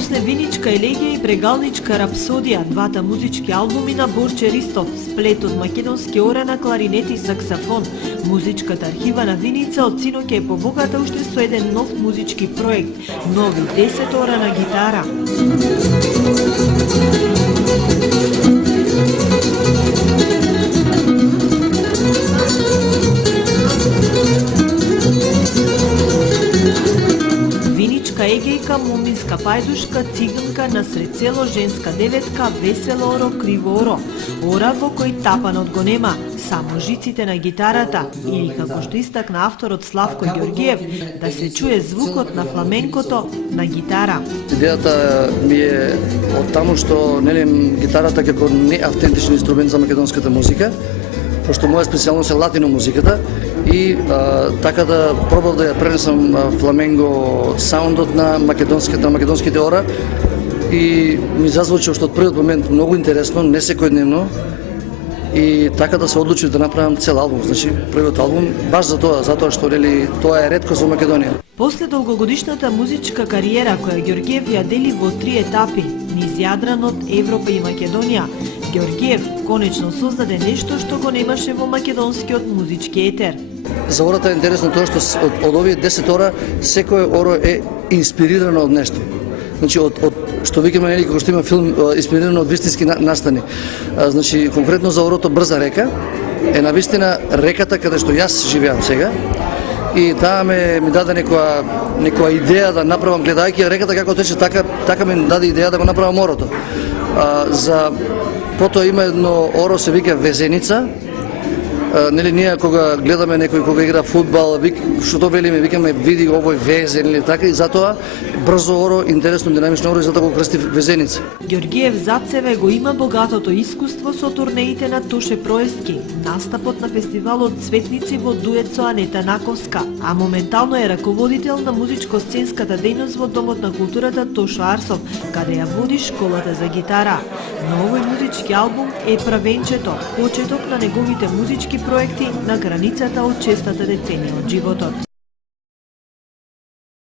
После Виничка елегија и Брегалничка рапсодија, двата музички албуми на Борче Ристов, сплет од македонски ора на кларинет и саксафон, музичката архива на Виница од синоќа е побогата уште со еден нов музички проект, нови 10 ора на гитара. Виничка егејка, моминска пајдушка, циганка, насред село женска деветка, весело оро, криво оро. Ора во кој тапанот го нема, само жиците на гитарата, или како што истакна авторот Славко Ѓоргиев, да се чуе звукот на фламенкото на гитара. Идејата ми е од таму што гитарата како неавтентичен инструмент за македонската музика, пошто моја специјалност е латино музиката и така да пробав да ја пренесам фламенго саундот на македонските ора и ми зазвучи уште од првиот момент многу интересно, не секојдневно и така да се одлучив да направам цел албум, значи првиот албум баш затоа што тоа е ретко за Македонија. После долгогодишната музичка кариера која Ѓоргиев ја дели во 3 етапи, низ Јадранот, Европа и Македонија, Ѓоргиев конечно создаде нешто што го немаше во македонскиот музички етер. За ората е интересно тоа што од овие 10 ора секој оро е инспирирано од нешто. Значи од што викаме како што има филм инспирирано од вистински настани. Значи конкретно за орото Брза река е навистина реката каде што јас живеам сега. И таа ми даде некоја идеја да направам, гледајќи реката како тече, така ми даде идеја да го направам орото. Потоа има едно оро се вика Везеница. Ние кога гледаме некој кога игра фудбал, што велиме, викаме види овој везен или така и затоа брзо оро, интересно динамично оро и затоа го крсти Везеница. Ѓоргиев зад себе го има богатото искуство со турнеите на Тоше Проески, настапот на фестивалот Цветници во дует со Анета Наковска, а моментално е раководител на музичко-сценската дејност во Домот на културата Тошо Арсов, каде ја води школата за гитара. Но овој музички албум е правенчето, почеток на неговите музички проекти на границата од честата деценија од животот.